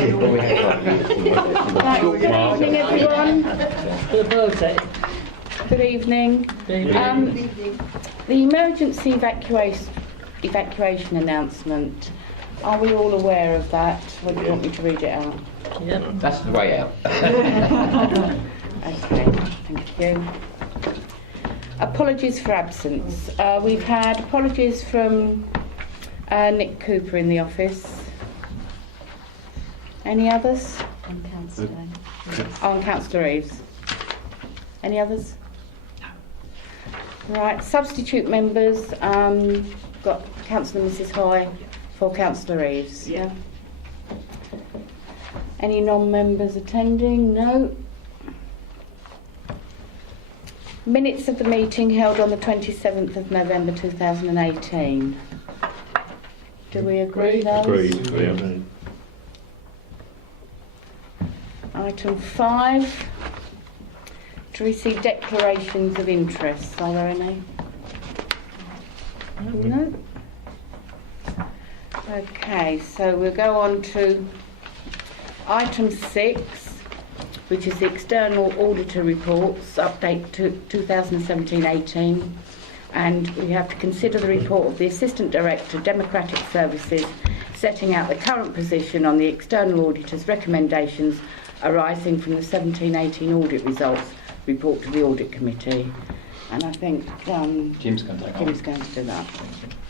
Good evening, everyone. Good evening. The emergency evacuation announcement. Are we all aware of that? Or do you want me to read it out? Yep. That's the way out. Okay, thank you. Apologies for absence. We've had apologies from Nick Cooper in the office. Any others? On Councillor On Councillor Reeves. Any others? Right, substitute members. Got Councillor Mrs. Hoy for Councillor Reeves. Yeah. Any non-members attending? No. Minutes of the meeting held on the 27th of November 2018. Do we agree those? Agreed. Yeah. Item 5, to receive declarations of interest. Are there any? No? Okay, so we'll go on to item 6, which is the external auditor reports, update to 2017-18. And we have to consider the report of the Assistant Director, Democratic Services, setting out the current position on the external auditor's recommendations arising from the 17-18 audit results report to the Audit Committee. And I think Jim's going to do that.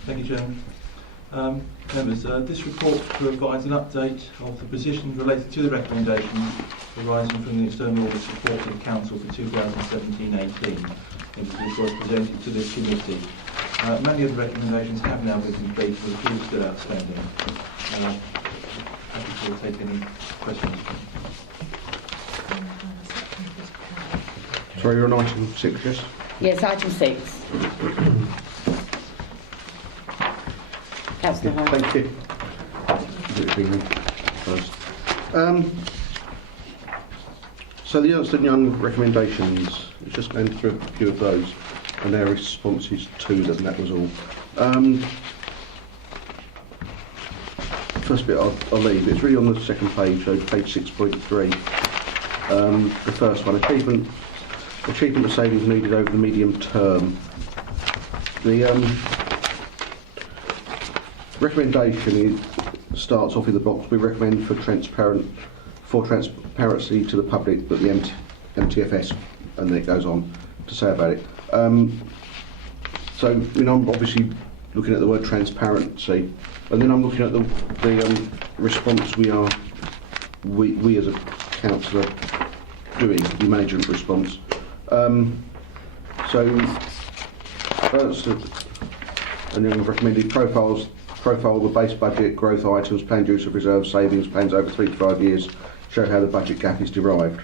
Thank you, Chairman. Members, this report provides an update of the positions related to the recommendations arising from the external audit report to the Council for 2017-18, which was presented to this committee. Many of the recommendations have now been completed, with a few still outstanding. Happy to take any questions. Sorry, you're on item 6, yes? Yes, item 6. Councillor Hoy. Thank you. First. So the Ernst & Young recommendations, it's just going through a few of those and their responses to them, that was all. First bit I'll leave, it's really on the second page, so page 6.3. The first one, achievement of savings needed over the medium term. The recommendation starts off in the box. We recommend for transparency to the public that the MTFS, and then it goes on to say about it. So I'm obviously looking at the word transparency, and then I'm looking at the response we as a council are doing, the management response. So Ernst & Young recommended profile the base budget, growth items, planned use of reserves, savings, plans over 3 to 5 years, show how the budget gap is derived.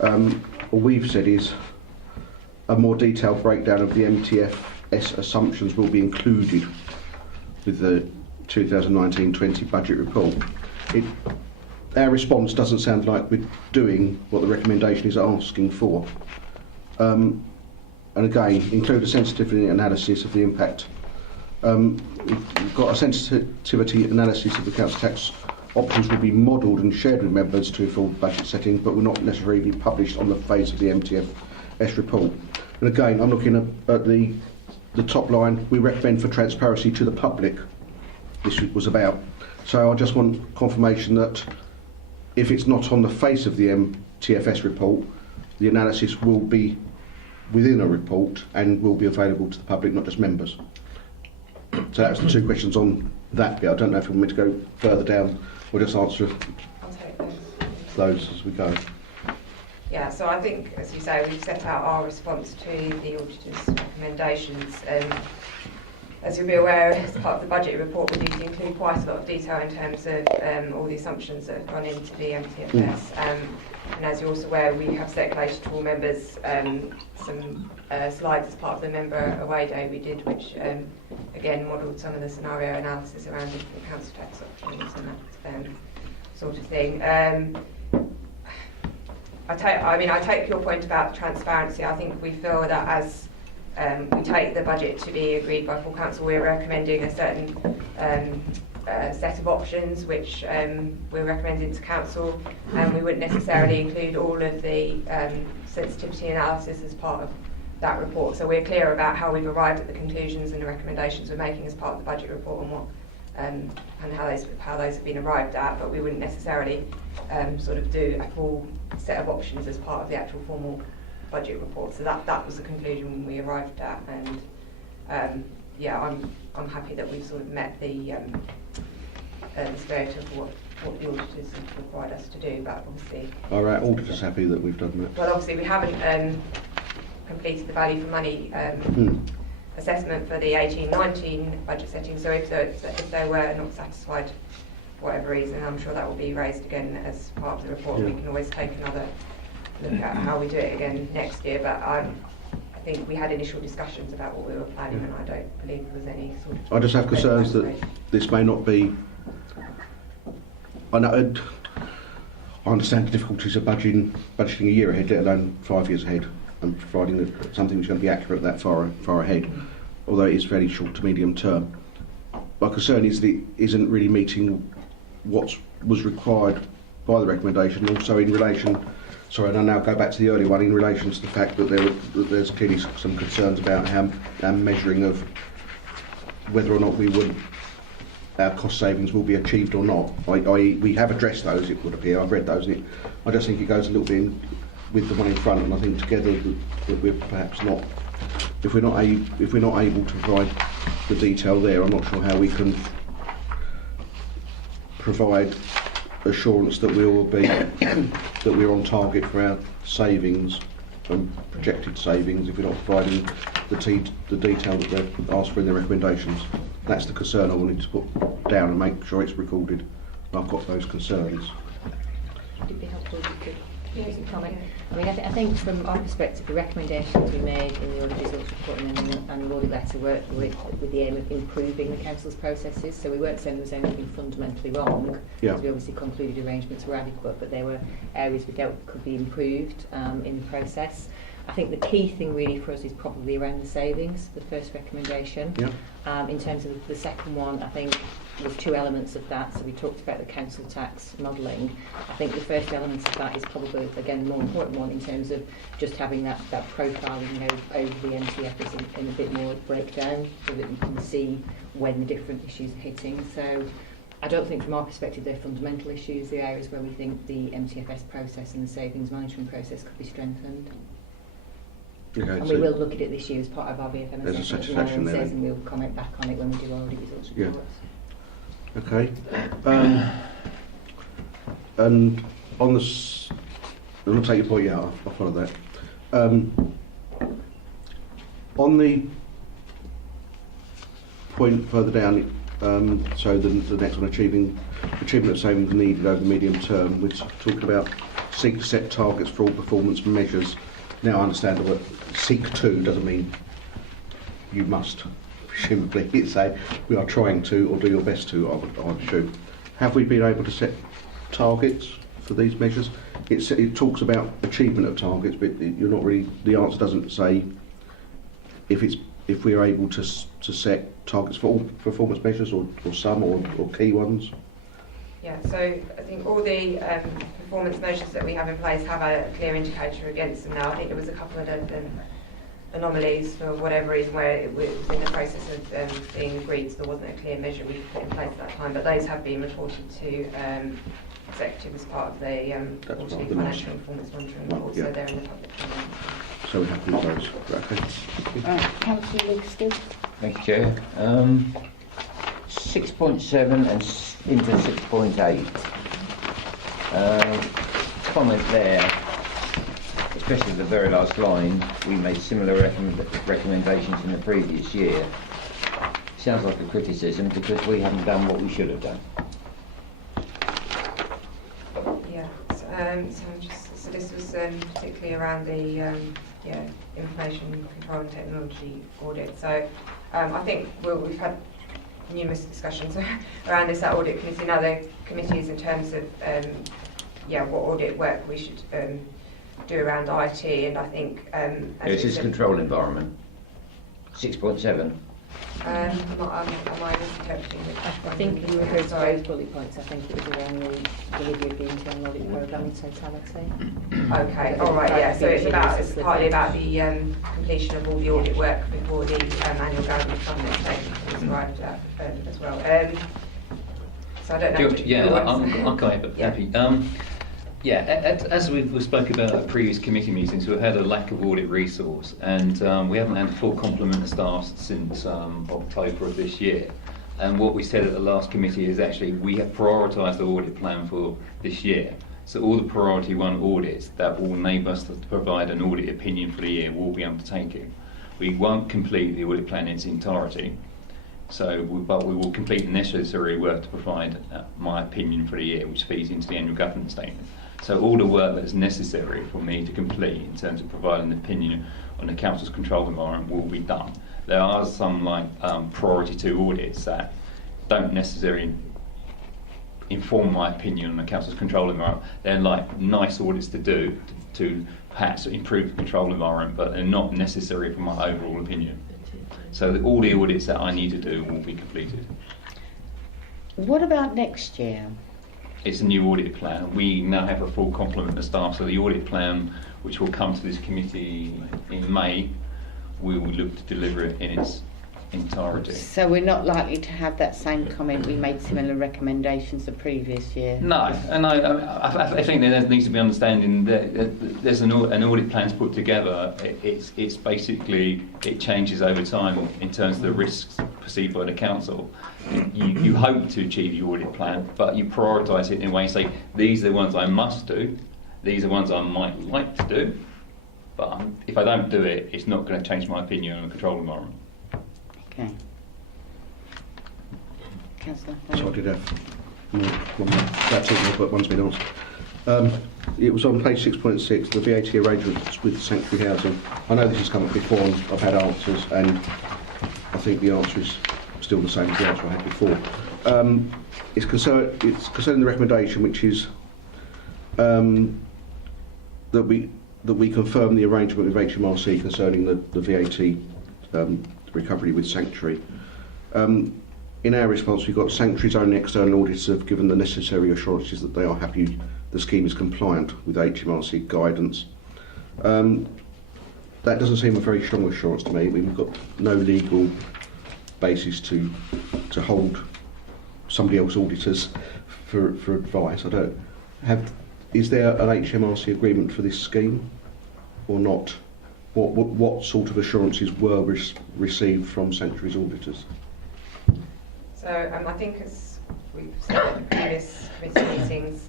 What we've said is a more detailed breakdown of the MTFS assumptions will be included with the 2019-20 budget report. Our response doesn't sound like we're doing what the recommendation is asking for. And again, include a sensitivity analysis of the impact. We've got a sensitivity analysis of the council tax options will be modelled and shared with members to inform budget setting, but will not necessarily be published on the face of the MTFS report. And again, I'm looking at the top line. We recommend for transparency to the public. This was about. So I just want confirmation that if it's not on the face of the MTFS report, the analysis will be within a report and will be available to the public, not just members. So that's the 2 questions on that bit. I don't know if you want me to go further down or just answer I'll take those as we go. Yeah, so I think, as you say, we've set out our response to the auditor's recommendations. As you'll be aware, as part of the budget report, we do include quite a lot of detail in terms of all the assumptions that have gone into the MTFS. And as you're also aware, we have circulated to all members some slides as part of the member away day we did, which again modelled some of the scenario analysis around different council tax options and that sort of thing. I take your point about transparency. I think we feel that as we take the budget to be agreed by full council, we're recommending a certain set of options which we're recommending to council, and we wouldn't necessarily include all of the sensitivity analysis as part of that report. So we're clear about how we've arrived at the conclusions and the recommendations we're making as part of the budget report and what and how those have been arrived at, but we wouldn't necessarily sort of do a full set of options as part of the actual formal budget report. So that was the conclusion we arrived at, and yeah, I'm happy that we've sort of met the spirit of what the auditors have required us to do, but obviously... Are our auditors happy that we've done that? Well, obviously we haven't completed the value for money assessment for the 18-19 budget setting, so if they were not satisfied for whatever reason, I'm sure that will be raised again as part of the report. Yeah. We can always take another look at how we do it again next year, but I think we had initial discussions about what we were planning, and I don't believe there was any sort of... I just have concerns that this may not be... I understand the difficulties of budgeting a year ahead, let alone 5 years ahead, and providing something which is going to be accurate that far ahead, although it is fairly short to medium term. My concern is that it isn't really meeting what was required by the recommendation, also in relation... Sorry, and I now go back to the earlier one in relation to the fact that there's clearly some concerns about our measuring of whether or not our cost savings will be achieved or not. We have addressed those, it would appear. I've read those, and I just think it goes a little bit with the one in front, and I think together that we're perhaps not. If we're not able to provide the detail there, I'm not sure how we can provide assurance that we will be that we're on target for our savings and projected savings if we're not providing the detail that they've asked for in their recommendations. That's the concern I wanted to put down and make sure it's recorded. I've got those concerns. It'd be helpful if you could use a comment. I mean, I think from our perspective, the recommendations we made in the audit results report and the audit letter were with the aim of improving the council's processes. So we weren't saying there was anything fundamentally wrong, because we obviously concluded arrangements were adequate, but there were areas we felt could be improved in the process. I think the key thing really for us is probably around the savings, the first recommendation. In terms of the second one, I think there's two elements of that. So we talked about the council tax modelling. I think the first element of that is probably, again, the more important one in terms of just having that profiling over the MTFs in a bit more breakdown so that you can see when the different issues are hitting. So I don't think from our perspective they're fundamental issues, the areas where we think the MTFS process and the savings monitoring process could be strengthened. Okay, and we will look at it this year as part of our VFM assessment, and we'll comment back on it when we do our audit results reports. Okay. And on the... I'm going to take your point, yeah, I'll follow that. On the point further down, so the next one, achievement of savings needed over the medium term, we're talking about seek to set targets for all performance measures. Now I understand the word seek to doesn't mean you must, presumably. It's say we are trying to, or do your best to, I would assume. Have we been able to set targets for these measures? It talks about achievement of targets, but you're not really, the answer doesn't say if we are able to set targets for all performance measures or some or key ones. Yeah, so I think all the performance measures that we have in place have a clear indicator against them now. I think there was a couple of anomalies for whatever reason where it was in the process of being agreed, so there wasn't a clear measure we could put in place at that time, but those have been reported to executive as part of the quarterly financial performance monitoring report, so they're in the public domain. So we have to do those. Okay. Councillor Livingston. Thank you, Chair. 6.7 and into 6.8. Comment there, especially the very last line, we made similar recommendations in the previous year. Sounds like a criticism because we haven't done what we should have done. Yeah, so this was particularly around the information control and technology audit. So I think we've had numerous discussions around this at audit committee and other committees in terms of what audit work we should do around IT, and I think This is control environment. 6.7. Am I misinterpreting it? I think you referred to those bullet points. I think it was around the delivery of the internal audit programme in totality. Okay, all right, yeah. So it's partly about the completion of all the audit work before the annual government funding statement is arrived at as well. So I don't know. I'm quite happy. As we've spoken about at previous committee meetings, we've had a lack of audit resource, and we haven't had a full complement of staff since October of this year. And what we said at the last committee is actually we have prioritised the audit plan for this year. So all the priority one audits that will enable us to provide an audit opinion for the year will be undertaken. We won't complete the audit plan in its entirety. But we will complete the necessary work to provide my opinion for the year, which feeds into the annual governance statement. So all the work that's necessary for me to complete in terms of providing an opinion on the council's control environment will be done. There are some priority 2 audits that don't necessarily inform my opinion on the council's control environment. They're like nice audits to do to perhaps improve the control environment, but they're not necessary for my overall opinion. So all the audits that I need to do will be completed. What about next year? It's a new audit plan. We now have a full complement of staff, so the audit plan, which will come to this committee in May, we will look to deliver it in its entirety. So we're not likely to have that same comment. We made similar recommendations the previous year. No, and I think there needs to be understanding that there's an audit plan's put together. It's basically, it changes over time in terms of the risks perceived by the council. You hope to achieve your audit plan, but you prioritise it in a way and say, these are the ones I must do, these are the ones I might like to do, but if I don't do it, it's not going to change my opinion on the control environment. Okay. Councillor. So I did have one more. That's it, but one's been asked. It was on page 6.6, the VAT arrangements with sanctuary housing. I know this has come up before and I've had answers, and I think the answer is still the same as the answer I had before. It's concerning the recommendation, which is that we confirm the arrangement with HMRC concerning the VAT recovery with Sanctuary. In our response, we've got Sanctuary's own external auditors have given the necessary assurances that they are happy the scheme is compliant with HMRC guidance. That doesn't seem a very strong assurance to me. We've got no legal basis to hold somebody else auditors for advice. Is there an HMRC agreement for this scheme or not? What sort of assurances were received from Sanctuary's auditors? So I think, as we've said at the previous committee meetings,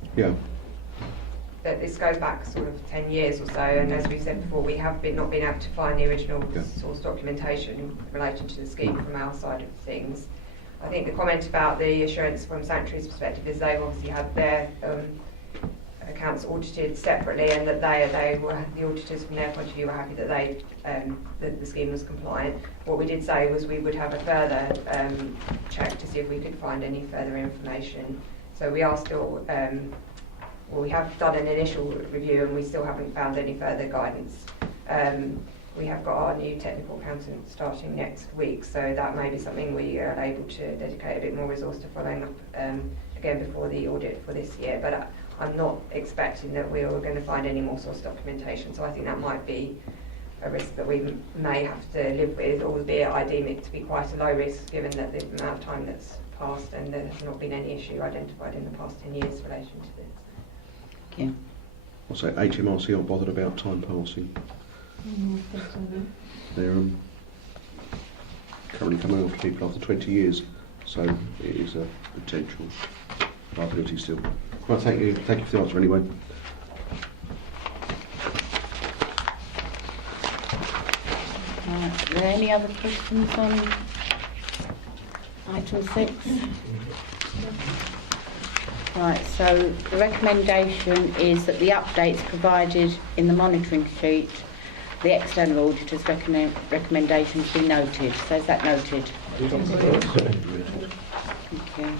that this goes back sort of 10 years or so, and as we've said before, we have not been able to find the original source documentation in relation to the scheme from our side of things. I think the comment about the assurance from Sanctuary's perspective is they've obviously had their accounts audited separately, and that they were, the auditors from their point of view, were happy that the scheme was compliant. What we did say was we would have a further check to see if we could find any further information. So we are still, we have done an initial review and we still haven't found any further guidance. We have got our new technical accountant starting next week, so that may be something we are able to dedicate a bit more resource to following up again before the audit for this year. But I'm not expecting that we are going to find any more source documentation, so I think that might be a risk that we may have to live with, albeit I deem it to be quite a low risk given that the amount of time that's passed and there has not been any issue identified in the past 10 years in relation to this. Okay. I'll say HMRC aren't bothered about time passing. They're currently coming after people after 20 years, so it is a potential liability still. Right, thank you for the answer anyway. Are there any other questions on item 6? Right, so the recommendation is that the updates provided in the monitoring sheet, the external auditor's recommendations be noted. So is that noted? Okay.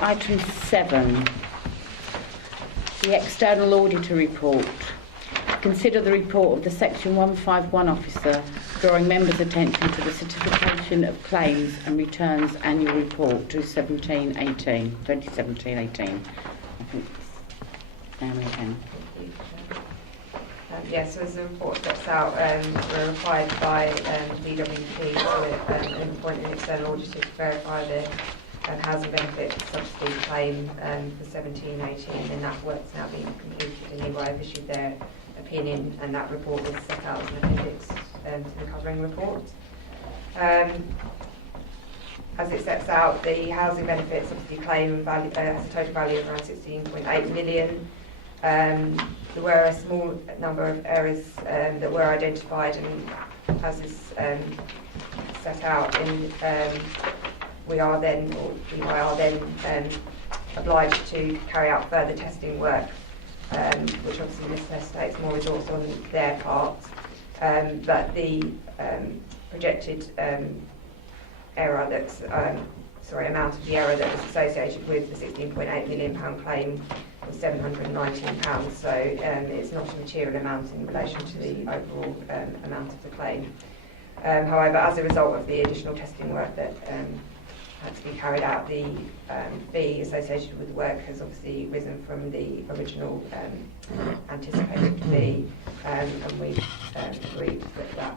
Item 7, the external auditor report. consider the report of the Section 151 officer drawing members' attention to the certification of claims and returns annual report to 2017-18. I think it's down again. Yes, so as the report sets out, we're required by DWP to appoint an external auditor to verify the housing benefit subsidy claim for 17-18, and that work's now being completed, and EY have issued their opinion, and that report is set out as an appendix to the covering report. As it sets out, the housing benefit subsidy claim value, has a total value of around 16.8 million. There were a small number of errors that were identified, and as is set out in, we are then obliged to carry out further testing work, which obviously necessitates more resource on their part. But the projected error that's amount of the error that was associated with the £16.8 million claim was £719, so it's not a material amount in relation to the overall amount of the claim. However, as a result of the additional testing work that had to be carried out, the fee associated with the work has obviously risen from the original anticipated fee, and we've agreed that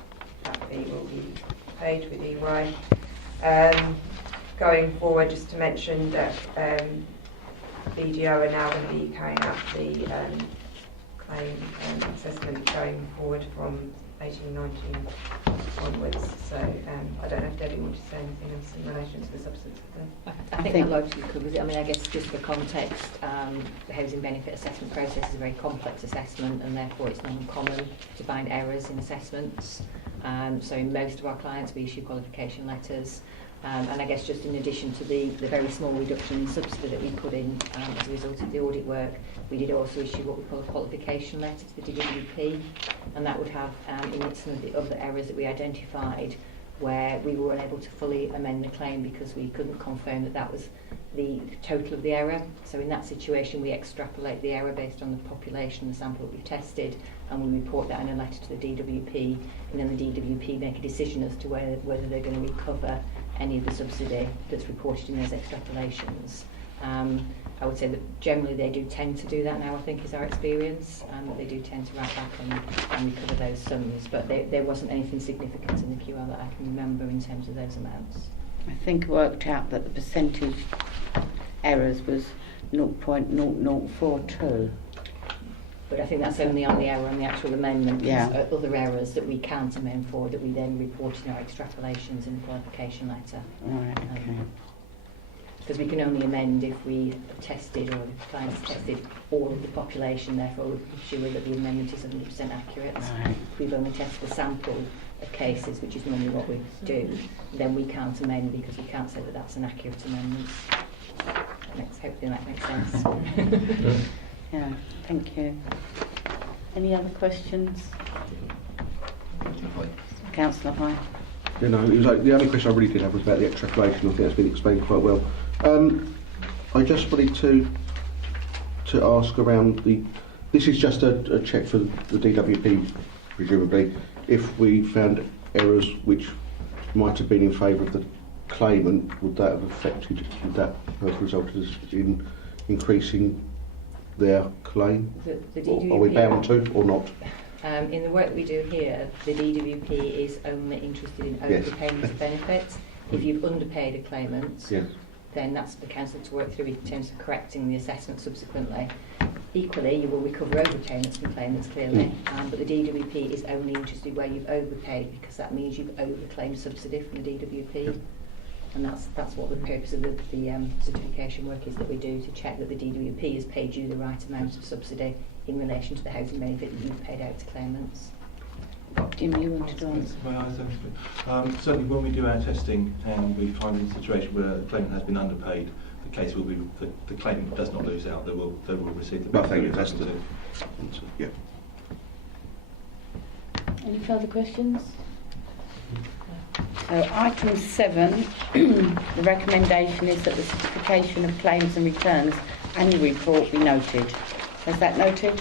fee will be paid with EY. Going forward, just to mention that BDO are now going to be carrying out the claim assessment going forward from 18-19 onwards. So I don't know if Debbie wants to say anything else in relation to the substance of I think that largely covers it. I mean, I guess just for context, the housing benefit assessment process is a very complex assessment, and therefore it's not uncommon to find errors in assessments. So in most of our clients we issue qualification letters, and I guess just in addition to the very small reduction in subsidy that we put in as a result of the audit work, we did also issue what we call a qualification letter to the DWP, and that would have in it some of the other errors that we identified where we were unable to fully amend the claim because we couldn't confirm that that was the total of the error. So in that situation we extrapolate the error based on the population, the sample that we've tested, and we report that in a letter to the DWP, and then the DWP make a decision as to whether they're going to recover any of the subsidy that's reported in those extrapolations. I would say that generally they do tend to do that now, I think is our experience, and they do tend to write back and recover those sums, but there wasn't anything significant in the QL that I can remember in terms of those amounts. I think it worked out that the percentage errors was 0.0042. But I think that's only on the error on the actual amendment. Yeah. Other errors that we can't amend for that we then report in our extrapolations in the qualification letter. Right, okay. Because we can only amend if we have tested, or the client's tested all of the population, therefore we're sure that the amendment is 100% accurate. Right. If we've only tested a sample of cases, which is normally what we do, then we can't amend because we can't say that that's an accurate amendment. Hopefully that makes sense. Yeah, thank you. Any other questions? Councillor High. You know, it was like the only question I really did have was about the extrapolation. I think that's been explained quite well. I just wanted to ask around this is just a check for the DWP, presumably. If we found errors which might have been in favour of the claimant, would that have resulted in increasing their claim? The DWP, are we bound to or not? In the work that we do here, the DWP is only interested in overpayments of benefits. If you've underpaid a claimant, then that's for the council to work through in terms of correcting the assessment subsequently. Equally, you will recover overpayments from claimants, clearly, but the DWP is only interested where you've overpaid, because that means you've overclaimed subsidy from the DWP. And that's what the purpose of the certification work is that we do, to check that the DWP has paid you the right amount of subsidy in relation to the housing benefit that you've paid out to claimants. Jim, you wanted to answer? Certainly when we do our testing and we find a situation where a claimant has been underpaid, the case will be the claimant does not lose out, they will receive the benefit. Yeah. Any further questions? So item 7, the recommendation is that the certification of claims and returns annual report be noted. Is that noted?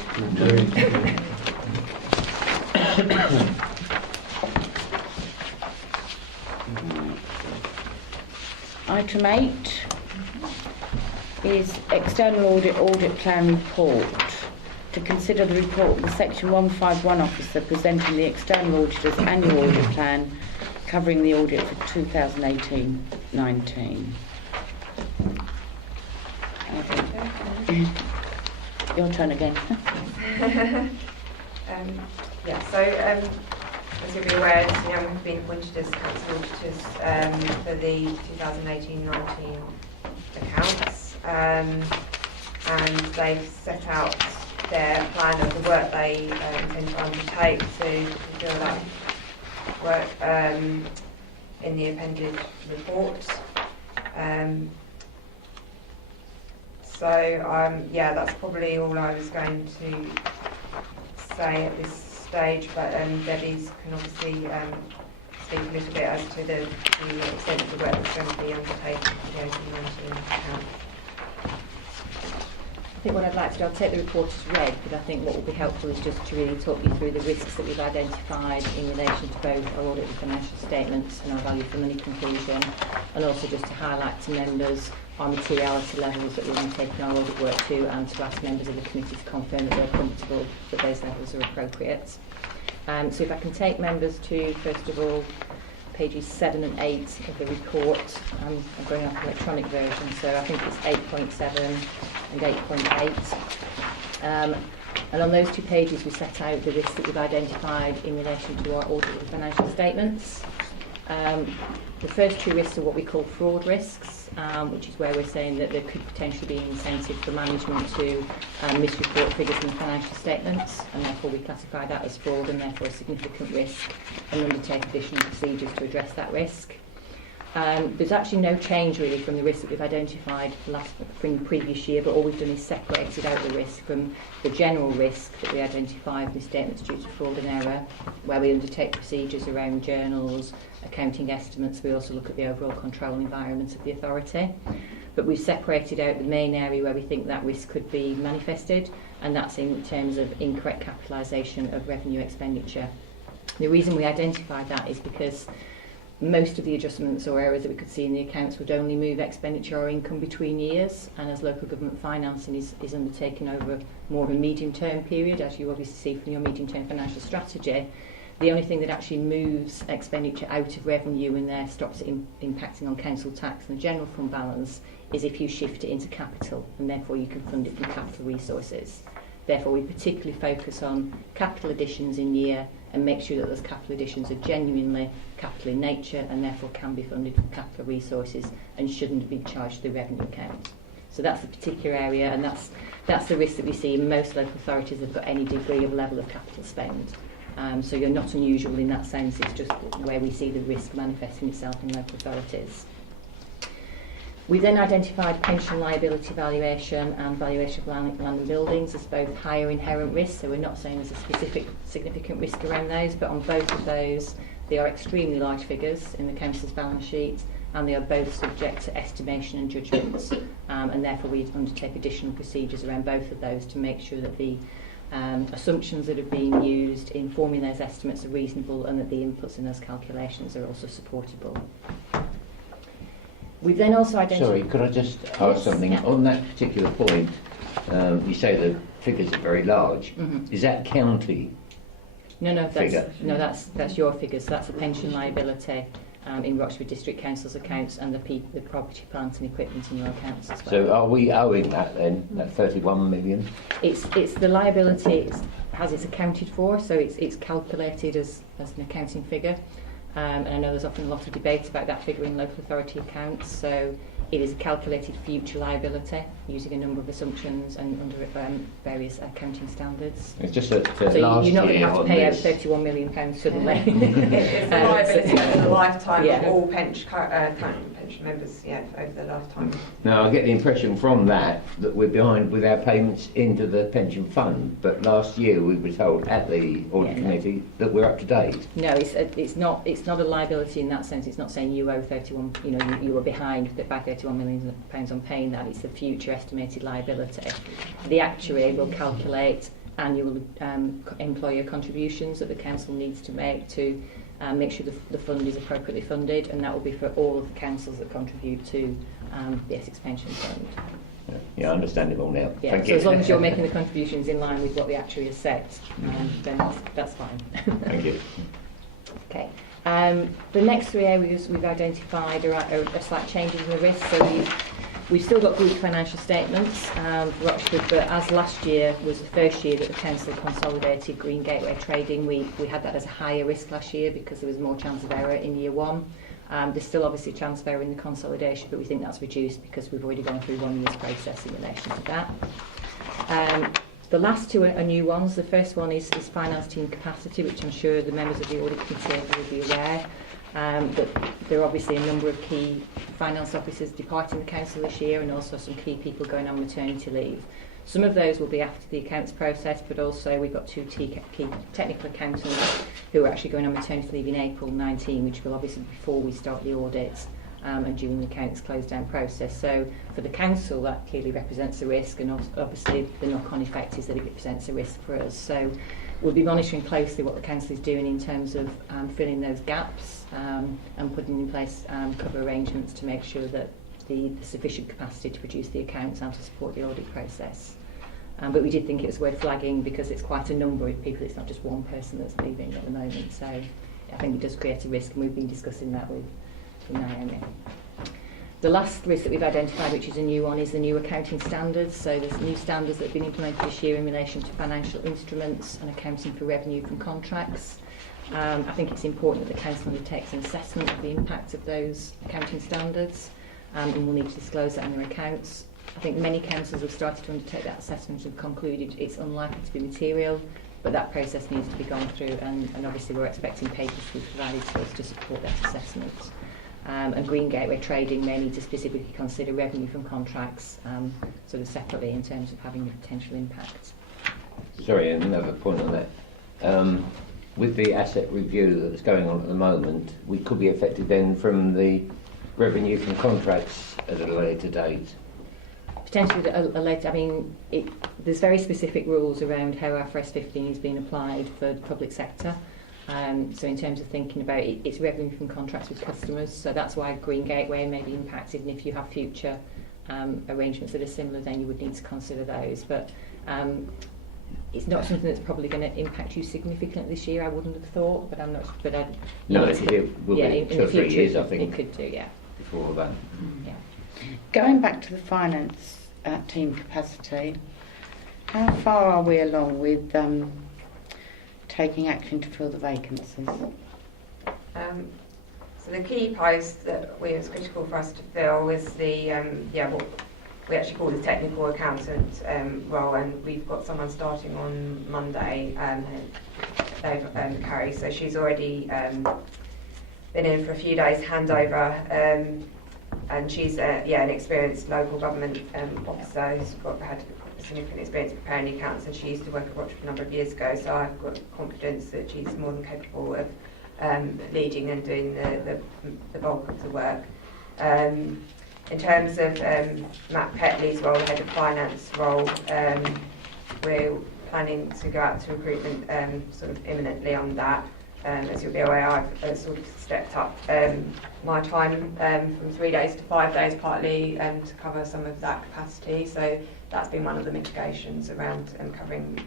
Item 8 is external audit plan report. To consider the report of the Section 151 officer presenting the external auditor's annual audit plan covering the audit for 2018-19. Your turn again. As you'll be aware, we've been appointed as council auditors for the 2018-19 accounts, and they've set out their plan of the work they intend to undertake to do that work in the appended report. That's probably all I was going to say at this stage, but Debbie's can obviously speak a little bit as to the extent of the work that's going to be undertaken for the 18-19 account. I think what I'd like to do, I'll take the report as read, but I think what will be helpful is just to really talk you through the risks that we've identified in relation to both our audit and financial statements and our value for money conclusion, and also just to highlight to members our materiality levels that we're undertaking our audit work to, and to ask members of the committee to confirm that they're comfortable that those levels are appropriate. So if I can take members to, first of all, pages 7 and 8 of the report. I'm going off electronic version, so I think it's 8.7 and 8.8. And on those two pages we set out the risks that we've identified in relation to our audit and financial statements. The first two risks are what we call fraud risks, which is where we're saying that there could potentially be an incentive for management to misreport figures in financial statements, and therefore we classify that as fraud and therefore a significant risk, and undertake additional procedures to address that risk. There's actually no change really from the risk that we've identified from the previous year, but all we've done is separated out the risk from the general risk that we identified misstatements due to fraud and error, where we undertake procedures around journals, accounting estimates. We also look at the overall control environment of the authority. But we've separated out the main area where we think that risk could be manifested, and that's in terms of incorrect capitalisation of revenue expenditure. The reason we identified that is because most of the adjustments or errors that we could see in the accounts would only move expenditure or income between years, and as local government financing is undertaken over more of a medium-term period, as you obviously see from your medium-term financial strategy, the only thing that actually moves expenditure out of revenue and there stops it impacting on council tax and the general fund balance is if you shift it into capital, and therefore you can fund it from capital resources. Therefore we particularly focus on capital additions in year and make sure that those capital additions are genuinely capital in nature and therefore can be funded from capital resources and shouldn't be charged to the revenue account. So that's the particular area, and that's the risk that we see in most local authorities that have got any degree of level of capital spend. So you're not unusual in that sense, it's just where we see the risk manifesting itself in local authorities. We then identified pension liability valuation and valuation of land and buildings as both higher inherent risks, so we're not saying there's a specific significant risk around those, but on both of those they are extremely large figures in the council's balance sheet, and they are both subject to estimation and judgments, and therefore we undertake additional procedures around both of those to make sure that the assumptions that are being used in forming those estimates are reasonable and that the inputs in those calculations are also supportable. We've then also identified... Sorry, could I just ask something? Yeah. On that particular point, you say the figures are very large. Mm-hmm. Is that county? No, figure? that's your figures. So that's a pension liability in Roxbury District Council's accounts and the property, plant and equipment in your accounts as well. So are we owing that then, that 31 million? It's the liability as it's accounted for, so it's calculated as an accounting figure. And I know there's often a lot of debate about that figure in local authority accounts, so it is a calculated future liability using a number of assumptions and under various accounting standds. It's just that So last you're not going year to have to on pay out this, £31 million suddenly. It's the liability over the lifetime Yeah. of all pension members, over the lifetime. Now I get the impression from that we're behind with our payments into the pension fund, but last year we were told at the audit committee that we're up to date. No, it's not a liability in that sense. It's not saying you owe 31, you were behind by £31 million on paying that. It's the future estimated liability. The actuary will calculate annual employer contributions that the council needs to make to make sure the fund is appropriately funded, and that will be for all of the councils that contribute to the Essex Pension Fund. Yeah, I understand it all now. Yeah, Thank so you. as long as you're making the contributions in line with what the actuary has set, then that's fine. Thank you. Okay. The next three areas we've identified are slight changes in the risk. So we've still got group financial statements for Oxford, but as last year was the first year that the council consolidated Green Gateway Trading, we had that as a higher risk last year because there was more chance of error in year one. There's still obviously a chance of error in the consolidation, but we think that's reduced because we've already gone through 1 year's process in relation to that. The last two are new ones. The first one is finance team capacity, which I'm sure the members of the audit committee will be aware. That there are obviously a number of key finance officers departing the council this year, and also some key people going on maternity leave. Some of those will be after the accounts process, but also we've got two key technical accountants who are actually going on maternity leave in April 19, which will obviously be before we start the audit and during the accounts close down process. So for the council, that clearly represents a risk, and obviously the knock-on effect is that it represents a risk for us. So we'll be monitoring closely what the council is doing in terms of filling those gaps and putting in place cover arrangements to make sure that the sufficient capacity to produce the accounts and to support the audit process. But we did think it was worth flagging because it's quite a number of people, it's not just one person that's leaving at the moment. So I think it does create a risk, and we've been discussing that with Naomi. The last risk that we've identified, which is a new one, is the new accounting standards. So there's new standards that have been implemented this year in relation to financial instruments and accounting for revenue from contracts. I think it's important that the council undertakes an assessment of the impact of those accounting standards, and we'll need to disclose that in their accounts. I think many councils have started to undertake that assessment and concluded it's unlikely to be material, but that process needs to be gone through, and obviously we're expecting papers to be provided to us to support that assessment. And Green Gateway Trading may need to specifically consider revenue from contracts sort of separately in terms of having a potential impact. Sorry, another point on that. With the asset review that's going on at the moment, we could be affected then from the revenue from contracts at a later date. Potentially a later, I mean, there's very specific rules around how IFRS 15 is being applied for the public sector. So in terms of thinking about it, it's revenue from contracts with customers, so that's why Green Gateway may be impacted, and if you have future arrangements that are similar, then you would need to consider those. But it's not something that's probably going to impact you significantly this year, I wouldn't have thought, but I'm not. But No, it will yeah, be 2 or 3 future, years, I think. It could do, yeah. Before that. Yeah. Going back to the finance team capacity, how far are we along with taking action to fill the vacancies? So the key post that was critical for us to fill was the what we actually call the technical accountant role, and we've got someone starting on Monday, Carrie. So she's already been in for a few days handover, and she's an experienced local government officer who's had significant experience preparing the accounts, and she used to work at Rochford a number of years ago, so I've got confidence that she's more than capable of leading and doing the bulk of the work. In terms of Matt Petley's role, the head of finance role, we're planning to go out to recruitment sort of imminently on that. As you'll be aware, I've sort of stepped up my time from 3 days to 5 days, partly to cover some of that capacity. So that's been one of the mitigations around covering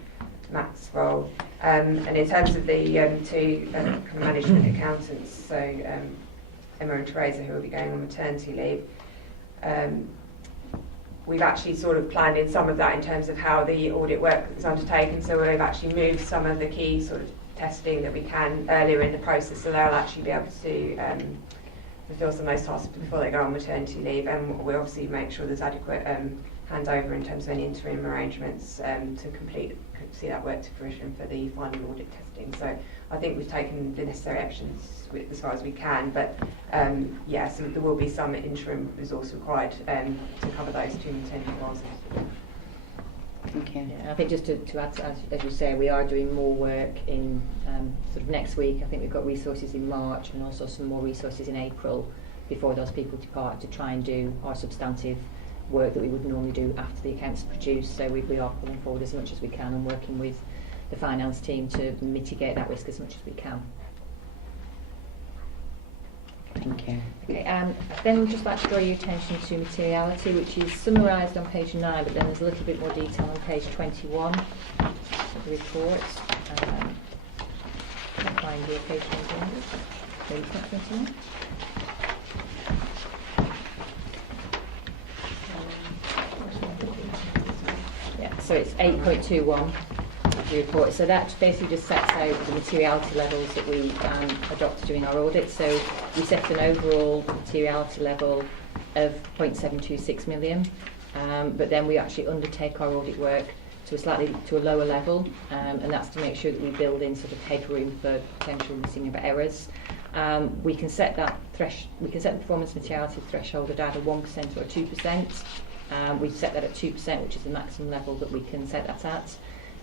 Matt's role. And in terms of the two kind of management accountants, so Emma and Teresa, who will be going on maternity leave, we've actually sort of planned in some of that in terms of how the audit work is undertaken. So we've actually moved some of the key sort of testing that we can earlier in the process, so they'll actually be able to fulfil some of those tasks before they go on maternity leave, and we'll obviously make sure there's adequate handover in terms of any interim arrangements to see that work to fruition for the final audit testing. So I think we've taken the necessary actions as far as we can, but so there will be some interim resource required to cover those two maternity roles. Thank you. Yeah, I think just to add, as you say, we are doing more work in sort of next week. I think we've got resources in March and also some more resources in April before those people depart to try and do our substantive work that we would normally do after the accounts are produced. So we are pulling forward as much as we can and working with the finance team to mitigate that risk as much as we can. Thank you. Okay, then we'd just like to draw your attention to materiality, which is summarised on page 9, but then there's a little bit more detail on page 21 of the report. Can't find your page 21. Maybe it's not 21. Yeah, so it's 8.21. The report. So that basically just sets out the materiality levels that we adopted during our audit. So we set an overall materiality level of 0.726 million, but then we actually undertake our audit work to a lower level, and that's to make sure that we build in sort of headroom for potential missing of errors. We can set the performance materiality threshold at either 1% or 2%. We set that at 2%, which is the maximum level that we can set that at.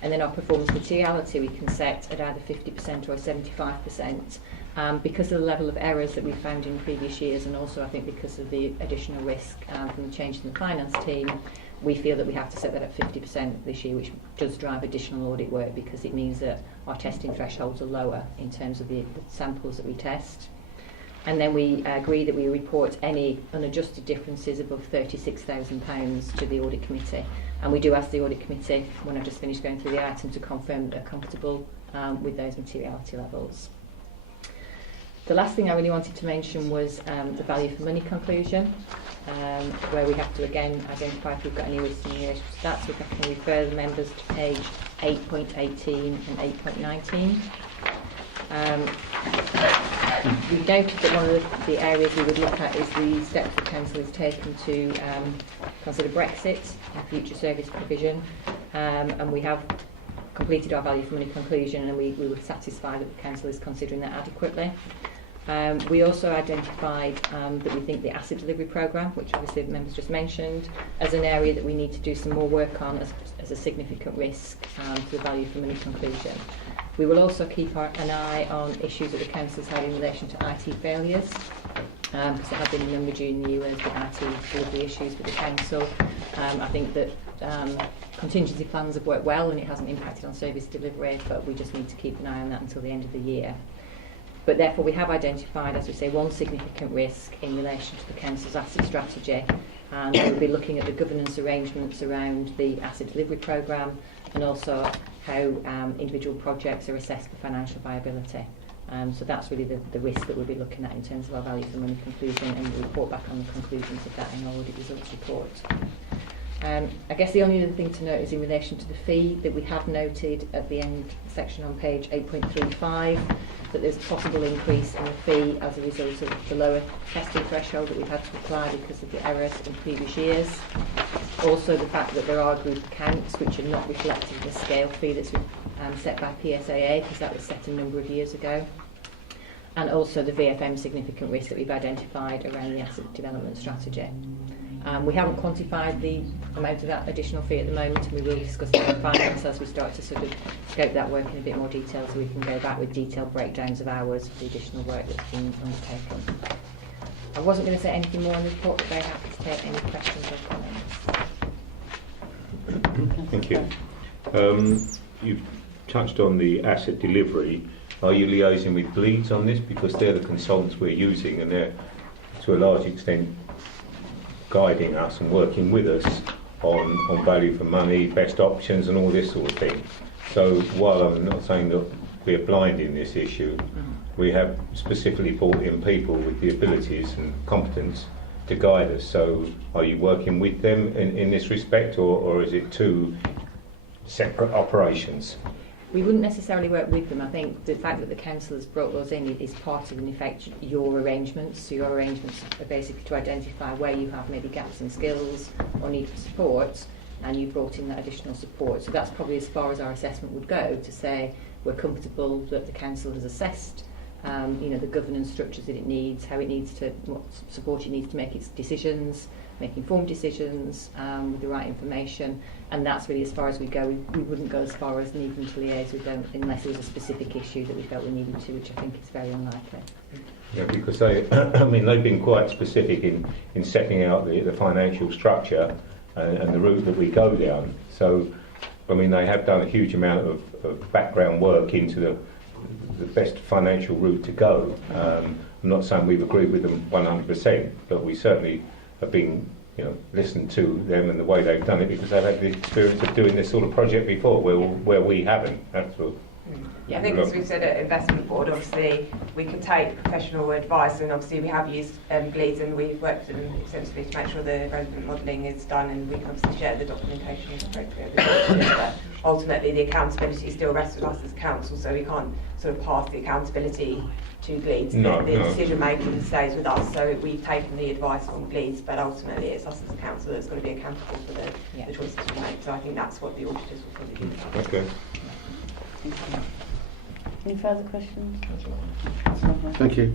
And then our performance materiality we can set at either 50% or 75%, because of the level of errors that we found in previous years, and also I think because of the additional risk from the change in the finance team, we feel that we have to set that at 50% this year, which does drive additional audit work because it means that our testing thresholds are lower in terms of the samples that we test. And then we agree that we report any unadjusted differences above £36,000 to the audit committee. And we do ask the audit committee, when I've just finished going through the item, to confirm that they're comfortable with those materiality levels. The last thing I really wanted to mention was the value for money conclusion, where we have to again identify if we've got any risks in relation to that. So we can refer the members to page 8.18 and 8.19. We noted that one of the areas we would look at is the steps the Council has taken to consider Brexit and future service provision, and we have completed our value for money conclusion, and we were satisfied that the Council is considering that adequately. We also identified that we think the asset delivery programme, which obviously the members just mentioned, as an area that we need to do some more work on as a significant risk to the value for money conclusion. We will also keep an eye on issues that the Council's had in relation to IT failures, because there have been a number during the year of IT delivery issues with the Council. I think that contingency plans have worked well and it hasn't impacted on service delivery, but we just need to keep an eye on that until the end of the year. But therefore we have identified, as we say, one significant risk in relation to the Council's asset strategy, and we'll be looking at the governance arrangements around the asset delivery programme and also how individual projects are assessed for financial viability. So that's really the risk that we'll be looking at in terms of our value for money conclusion, and we'll report back on the conclusions of that in our audit results report. I guess the only other thing to note is in relation to the fee that we have noted at the end section on page 8.35 that there's a possible increase in the fee as a result of the lower testing threshold that we've had to apply because of the errors in previous years. Also the fact that there are group accounts which are not reflected in the scale fee that's set by PSAA, because that was set a number of years ago. And also the VFM significant risk that we've identified around the asset development strategy. We haven't quantified the amount of that additional fee at the moment, and we will discuss that in finance as we start to sort of scope that work in a bit more detail, so we can go back with detailed breakdowns of hours for the additional work that's been undertaken. I wasn't going to say anything more on the report, but very happy to take any questions or comments. Thank you. You've touched on the asset delivery. Are you liaising with Bleeds on this? Because they're the consultants we're using, and they're to a large extent guiding us and working with us on value for money, best options and all this sort of thing. So while I'm not saying that we're blind in this issue, we have specifically brought in people with the abilities and competence to guide us. So are you working with them in this respect, or is it two separate operations? We wouldn't necessarily work with them. I think the fact that the Council has brought those in is part of, in effect, your arrangements. So your arrangements are basically to identify where you have maybe gaps in skills or need for support, and you've brought in that additional support. So that's probably as far as our assessment would go, to say we're comfortable that the Council has assessed the governance structures that it needs, how it needs to, what support it needs to make its decisions, make informed decisions with the right information, and that's really as far as we go. We wouldn't go as far as needing to liaise with them unless there was a specific issue that we felt we needed to, which I think is very unlikely. Yeah, because they, I mean, they've been quite specific in setting out the financial structure and the route that we go down. So, I mean, they have done a huge amount of background work into the best financial route to go. I'm not saying we've agreed with them 100%, but we certainly have been, listened to them and the way they've done it, because they've had the experience of doing this sort of project before, where we haven't. That's all. Yeah, I think as we've said at Investment Board, obviously we can take professional advice, and obviously we have used Bleeds, and we've worked with them extensively to make sure the relevant modelling is done, and we can obviously share the documentation as appropriate. But ultimately the accountability still rests with us as council, so we can't sort of pass the accountability to Bleeds. The decision making stays with us, so we've taken the advice from Bleeds, but ultimately it's us as a council that's got to be accountable for the choices we make. So I think that's what the auditors will probably do. Okay. Any further questions? Thank you.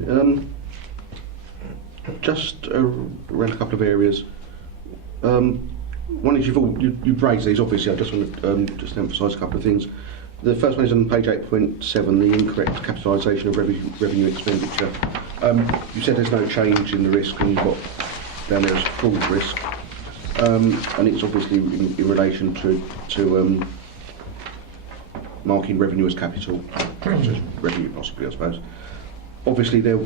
Just around a couple of areas. One is you've raised these, obviously. I just want to just emphasise a couple of things. The first one is on page 8.7, the incorrect capitalisation of revenue expenditure. You said there's no change in the risk, and you've got down there as fraud risk, and it's obviously in relation to marking revenue as capital, as revenue possibly, I suppose. Obviously, there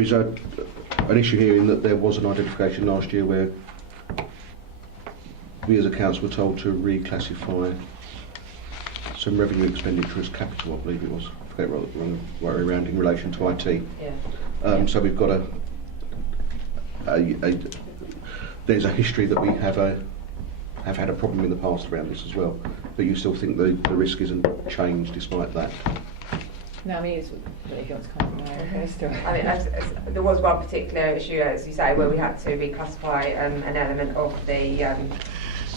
is an issue here in that there was an identification last year where we as a council were told to reclassify some revenue expenditure as capital, I believe it was. I forget wrong way around in relation to IT. Yeah. So we've got there's a history that we have had a problem in the past around this as well. But you still think the risk isn't changed despite that? No, I mean, if you want to comment on first. I mean, there was one particular issue, as you say, where we had to reclassify an element of the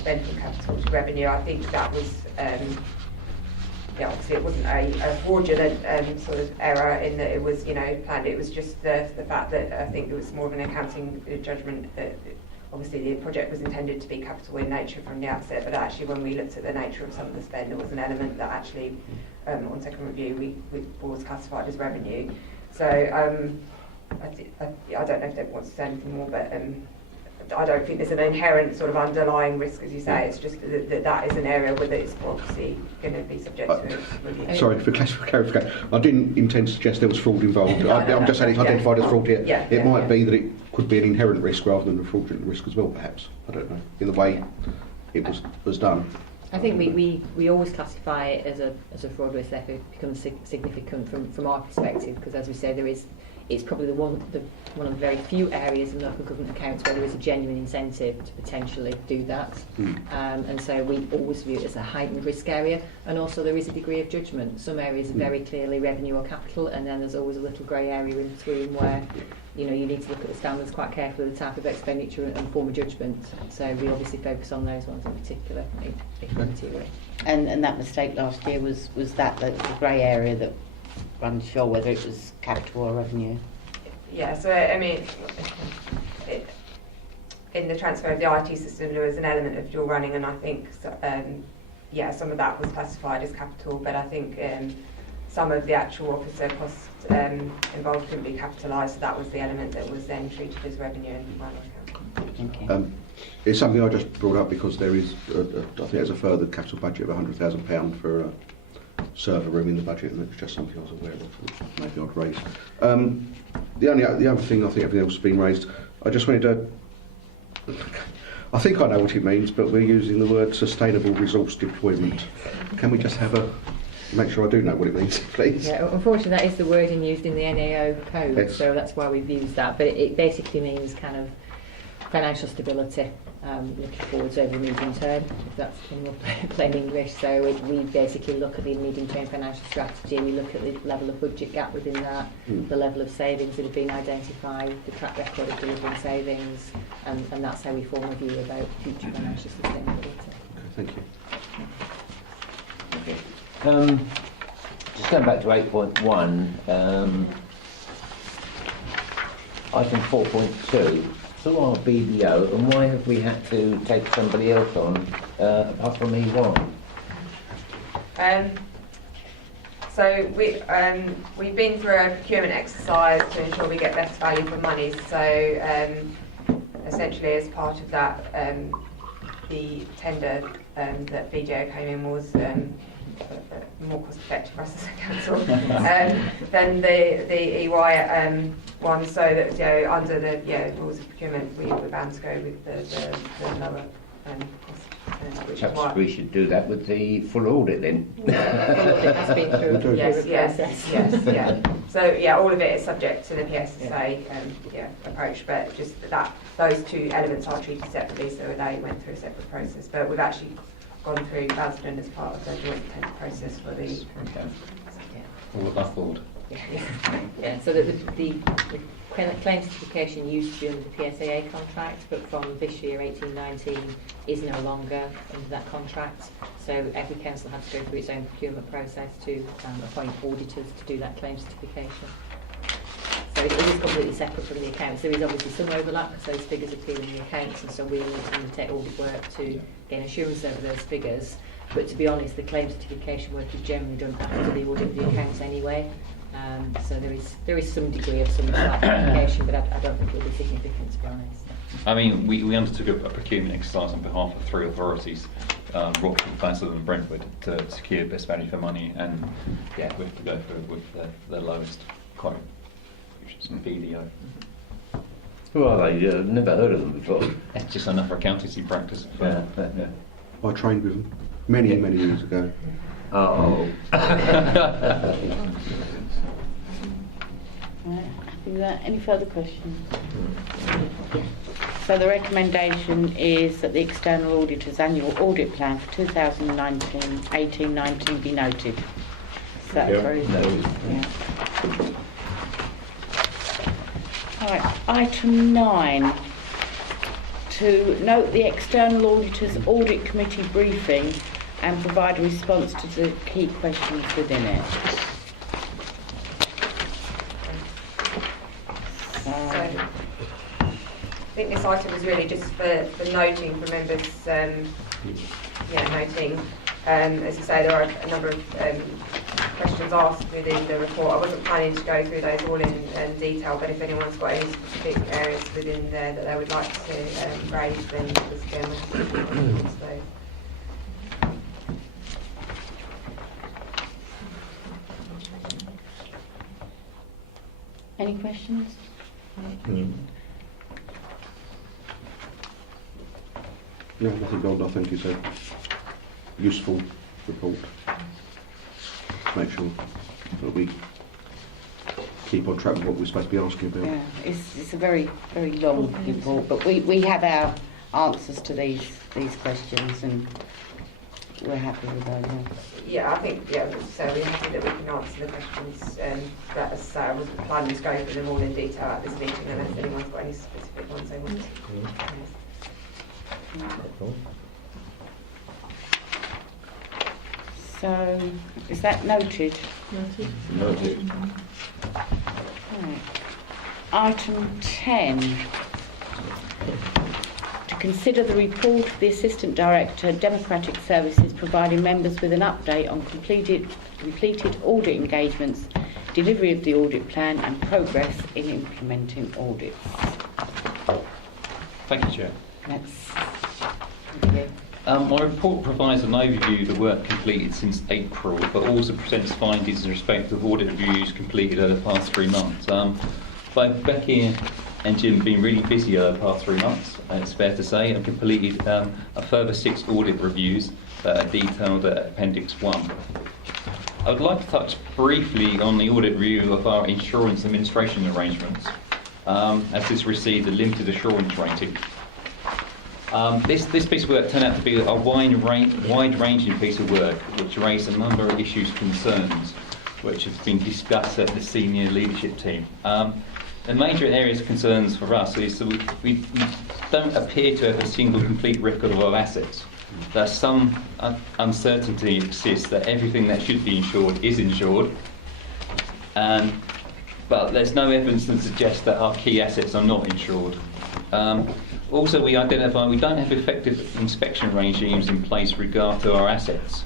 rental capital to revenue. I think that was, obviously it wasn't a fraudulent sort of error in that it was, planned. It was just the fact that I think it was more of an accounting judgment that obviously the project was intended to be capital in nature from the outset, but actually when we looked at the nature of some of the spend, there was an element that actually, on second review, was classified as revenue. So I don't know if Deb wants to say anything more, but I don't think there's an inherent sort of underlying risk, as you say. It's just that is an area where it's obviously going to be subject to review. Sorry for clarification. I didn't intend to suggest there was fraud involved. I'm just saying it's identified as fraud here. It might be that it could be an inherent risk rather than a fraudulent risk as well, perhaps. I don't know. In the way it was done. I think we always classify it as a fraud risk if it becomes significant from our perspective, because as we say, it's probably one of the very few areas in local government accounts where there is a genuine incentive to potentially do that. And so we always view it as a heightened risk area, and also there is a degree of judgment. Some areas are very clearly revenue or capital, and then there's always a little grey area in between where you need to look at the standards quite carefully, the type of expenditure, and form a judgment. So we obviously focus on those ones in particular, if materially. And that mistake last year was that the grey area that I'm unsure whether it was capital or revenue. Yeah, so I mean, in the transfer of the IT system, there was an element of dual running, and I think, some of that was classified as capital, but I think some of the actual officer costs involved couldn't be capitalised, so that was the element that was then treated as revenue in the final account. Thank you. It's something I just brought up because there is, I think there's a further capital budget of £100,000 for a server room in the budget, and it's just something I was aware of. Maybe I'd raise. The other thing, I think everything else has been raised. I just wanted to. I think I know what it means, but we're using the word sustainable resource deployment. Can we just make sure I do know what it means, please? Yeah, unfortunately that is the wording used in the NAO code, yes. So that's why we've used that. But it basically means kind of financial stability, looking forwards over the medium term, if that's in more plain English. So we basically look at the medium term financial strategy, we look at the level of budget gap within that, the level of savings that have been identified, the track record of delivering savings, and that's how we form a view about future financial sustainability. Okay, thank you. Just going back to 8.1, item 4.2, who are BDO and why have we had to take somebody else on apart from E1? So we've been through a procurement exercise to ensure we get best value for money. So essentially, as part of that, the tender that BDO came in was more cost effective for us as a council than the EY one. So that under the rules of procurement, we were bound to go with the lower cost. Which is Perhaps why we should do that with the full audit then. It has been through a process. yes. So yeah, all of it is subject to the PSSA approach, but just that those two elements are treated separately, so they went through a separate process. But we've actually gone through Basildon as part of the joint tender process for the. Okay. All above board. Yeah, so that the claim certification used to be under the PSAA contract, but from this year, 18-19, is no longer under that contract. So every council had to go through its own procurement process to appoint auditors to do that claim certification. So it is completely separate from the accounts. There is obviously some overlap because those figures appear in the accounts, and so we need to undertake audit work to gain assurance over those figures. But to be honest, the claim certification work is generally done after the audit of the accounts anyway. So there is some degree of some clarification, but I don't think it will be significant, to be honest. I mean, we undertook a procurement exercise on behalf of 3 authorities, Rockford, Basildon and Brentford, to secure best value for money, and yeah, we have to go with the lowest quote, which is from BDO. Who are they? I've never heard of them before. It's just another accountancy practice. Yeah. I trained with them many years ago. Oh. Right, happy with that? Any further questions? So the recommendation is that the external auditor's annual audit plan for 2018-19 be noted. Is that approved? No. Yeah. Right, item 9. To note the external auditor's audit committee briefing and provide a response to the key questions within it. I think this item was really just for noting for members, noting. As you say, there are a number of questions asked within the report. I wasn't planning to go through those all in detail, but if anyone's got any specific areas within there that they would like to raise, then just again, those. Any questions? No, nothing beyond. I think it's a useful report. Make sure that we keep on track with what we're supposed to be asking about. Yeah, it's a very long report, but we have our answers to these questions, and we're happy with those. Yeah, I think, so we're happy that we can answer the questions, that as I wasn't planning to go through them all in detail at this meeting, unless anyone's got any specific ones they want to. So, is that noted? Noted. Right. Item 10. To consider the report of the Assistant Director, Democratic Services, providing members with an update on completed audit engagements, delivery of the audit plan and progress in implementing audits. Thank you, Chair. Thank you. My report provides an overview of the work completed since April, but also presents findings in respect of audit reviews completed over the past 3 months. Both Becky and Jim have been really busy over the past 3 months, it's fair to say, and completed a further 6 audit reviews that are detailed at Appendix 1. I would like to touch briefly on the audit review of our insurance administration arrangements, as this received a limited assurance rating. This piece of work turned out to be a wide-ranging piece of work which raised a number of issues, concerns, which have been discussed at the senior leadership team. The major areas of concerns for us is that we don't appear to have a single complete record of our assets. There's some uncertainty exists that everything that should be insured is insured, but there's no evidence to suggest that our key assets are not insured. Also, we identify we don't have effective inspection regimes in place with regard to our assets.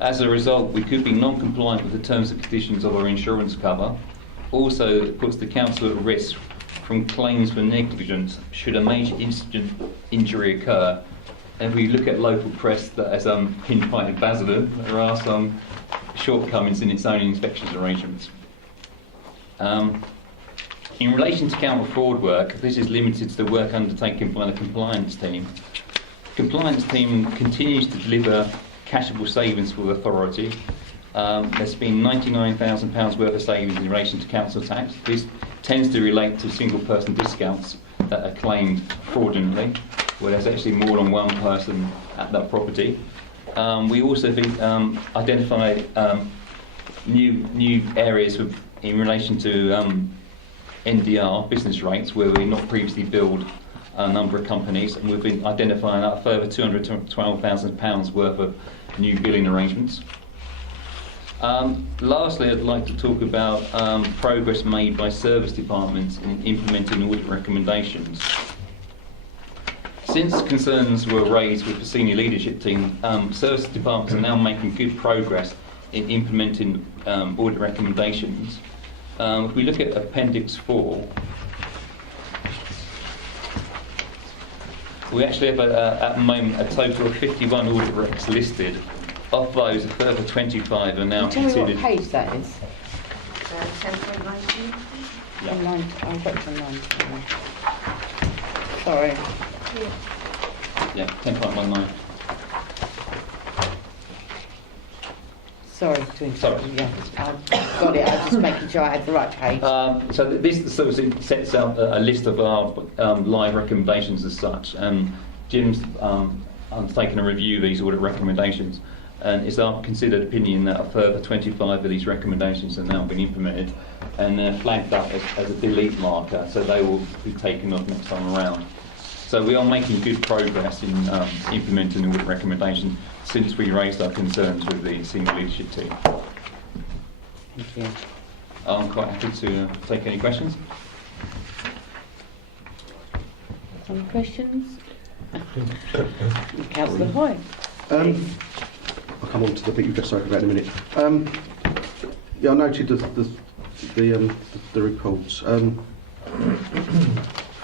As a result, we could be non-compliant with the terms and conditions of our insurance cover. Also, it puts the council at risk from claims for negligence should a major injury occur. And if we look at local press that has pinpointed Basildon, there are some shortcomings in its own inspections arrangements. In relation to counter fraud work, this is limited to the work undertaken by the compliance team. The compliance team continues to deliver cashable savings for the authority. There's been £99,000 worth of savings in relation to council tax. This tends to relate to single person discounts that are claimed fraudulently, where there's actually more than one person at that property. We also identified new areas in relation to NDR, business rates, where we've not previously billed a number of companies, and we've been identifying a further £212,000 worth of new billing arrangements. Lastly, I'd like to talk about progress made by service departments in implementing audit recommendations. Since concerns were raised with the senior leadership team, service departments are now making good progress in implementing audit recommendations. If we look at Appendix 4, we actually have at the moment a total of 51 audit recs listed. Of those, a further 25 are now Tell me considered. what page that is. 10.19. I've got it online. Sorry. Yeah, 10.19. Sorry to interrupt Sorry. you. Yeah, I've got it. I was just making sure I had the right page. So this sort of sets out a list of our live recommendations as such. Jim's undertaken a review of these audit recommendations, and it's our considered opinion that a further 25 of these recommendations have now been implemented, and they're flagged up as a delete marker, so they will be taken off next time around. So we are making good progress in implementing the audit recommendations since we raised our concerns with the senior leadership team. Thank you. I'm quite happy to take any questions. Any questions? Councillor Hoy. I'll come on to the bit you've just spoken about in a minute. Yeah, I noted the reports. I've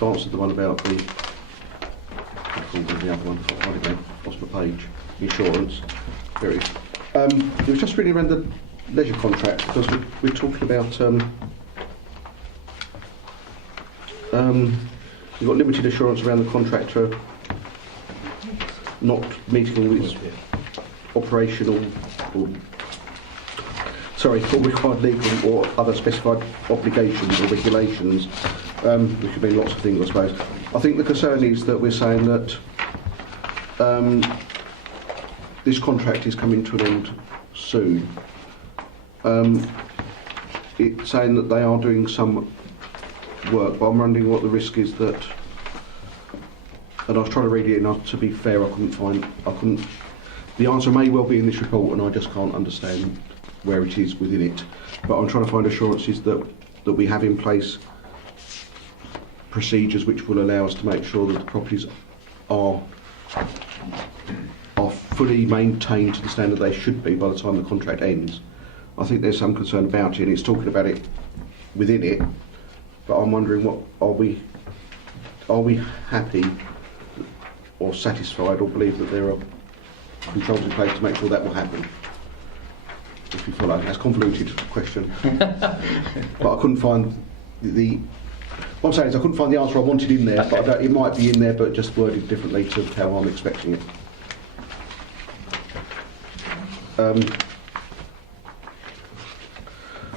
answered the one about the other one. I don't know, lost my page. Insurance. There it is. It was just really around the leisure contract, because we're talking about you've got limited assurance around the contractor not meeting all its operational or required legal or other specified obligations or regulations, which could mean lots of things, I suppose. I think the concern is that we're saying that this contract is coming to an end soon. It's saying that they are doing some work, but I'm wondering what the risk is that. And I was trying to read it, and to be fair, I couldn't. The answer may well be in this report, and I just can't understand where it is within it. But I'm trying to find assurances that we have in place procedures which will allow us to make sure that the properties are fully maintained to the standard they should be by the time the contract ends. I think there's some concern about it, and it's talking about it within it. But I'm wondering, what are we happy or satisfied or believe that there are controls in place to make sure that will happen? If you follow, that's a convoluted question. But I couldn't find what I'm saying is I couldn't find the answer I wanted in there, but it might be in there, but just worded differently to how I'm expecting it.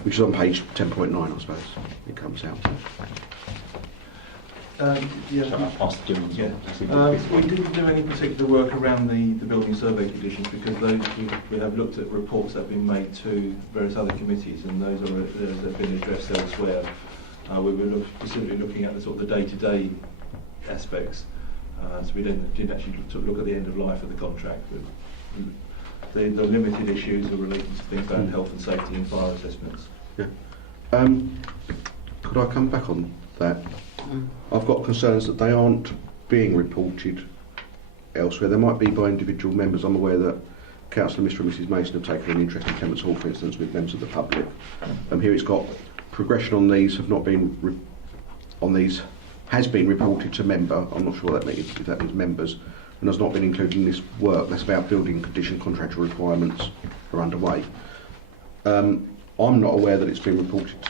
Which is on page 10.9, I suppose. It comes out. Yeah. So I'll ask Jim. Yeah. We didn't do any particular work around the building survey conditions, because those we have looked at reports that have been made to various other committees, and those have been addressed elsewhere. We were specifically looking at the sort of the day-to-day aspects, so we didn't actually look at the end of life of the contract. But the limited issues are related to things around health and safety and fire assessments. Yeah. Could I come back on that? I've got concerns that they aren't being reported elsewhere. They might be by individual members. I'm aware that Councillor Mr and Mrs Mason have taken an interest in Clements Hall, for instance, with members of the public. Here it's got progression on these have not been has been reported to member. I'm not sure what that means, if that means members, and has not been included in this work. That's about building condition contractual requirements are underway. I'm not aware that it's been reported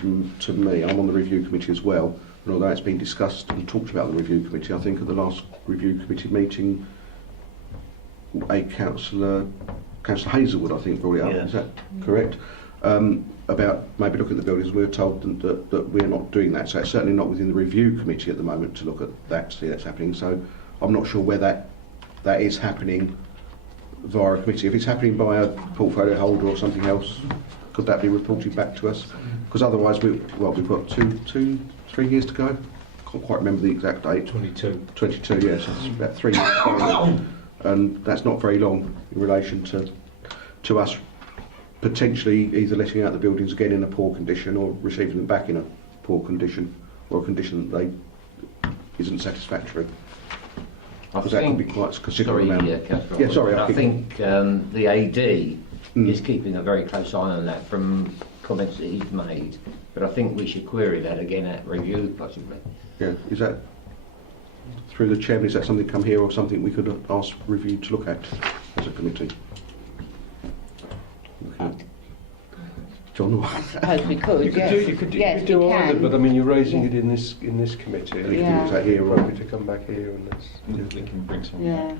to me. I'm on the review committee as well, and although it's been discussed and talked about in the review committee, I think at the last review committee meeting, Councillor Hazelwood, I think, brought it up. Yeah. Is that correct? About maybe look at the buildings. We were told that we're not doing that, so it's certainly not within the review committee at the moment to look at that, see that's happening. So I'm not sure where that is happening via a committee. If it's happening by a portfolio holder or something else, could that be reported back to us? Because otherwise, we've got 3 years to go. Can't quite remember the exact date. 22. 22, yes. It's about 3 years to go. And that's not very long in relation to us potentially either letting out the buildings again in a poor condition or receiving them back in a poor condition, or a condition that isn't satisfactory. Because that can be quite a considerable amount. Councillor Yeah, sorry, I think the AD Mm. is keeping a very close eye on that from comments that he's made, but I think we should query that again at review possibly. Yeah, is that through the chairman? Is that something come here or something we could ask review to look at as a committee? Okay. John, I suppose we could, You could yes. do, you could Yes, do we either, can. but I mean, you're raising it in this committee. and you Yeah. can do that here You're or happy to come back here and We can bring some. Yeah.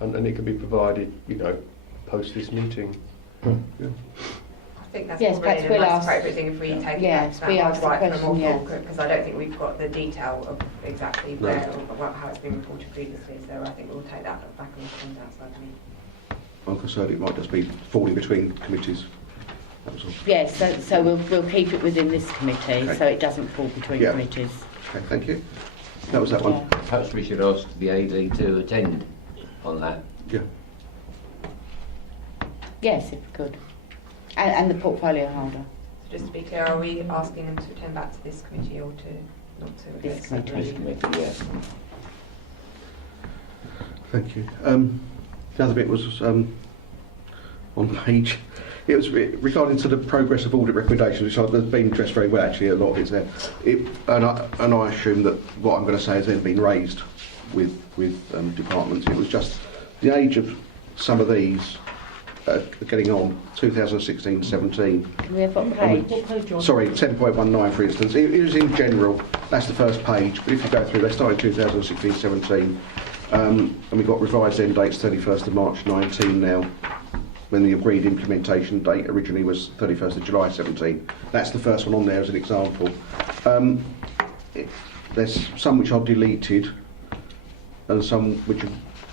and it can be provided, post this meeting. I think that's Yes, probably perhaps the we'll most ask- appropriate thing if we take Yes, it back we to ask the right for a question, more yeah. full, because I don't think we've got the detail of exactly No. where or how it's been reported previously, so I think we'll take that back and send it outside the meeting. I'm concerned it might just be falling between committees. That was all. Yes, so we'll keep it within this committee, Okay. so it doesn't fall between Yeah. committees. Okay, thank you. That was that one. Yeah. Perhaps we should ask the AD to attend on that. Yeah. Yes, if we could. And the portfolio holder. So just to be clear, are we asking them to attend back to this committee or to not to? This committee. This committee, yeah. Thank you. The other bit was on page. It was regarding to the progress of audit recommendations, which has been addressed very well. Actually, a lot of it's there. And I assume that what I'm going to say has then been raised with departments. It was just the age of some of these getting on 2016-17. Can we have what page? Sorry, 10.19 for instance. It was in general, that's the first page, but if you go through, they started 2016-17, and we've got revised end dates 31st of March 19 now, when the agreed implementation date originally was 31st of July 17. That's the first one on there as an example. There's some which are deleted, and some which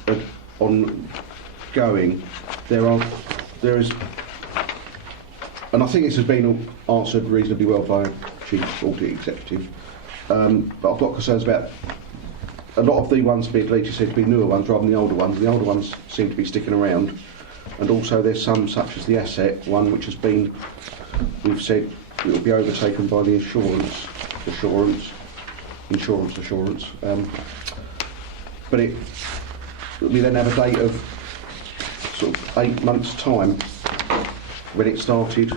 are ongoing. There is, and I think this has been answered reasonably well by Chief Audit Executive, but I've got concerns about a lot of the ones being deleted seem to be newer ones rather than the older ones. The older ones seem to be sticking around, and also there's some such as the asset one which has been, we've said it will be overtaken by the insurance, but we then have a date of sort of 8 months' time when it started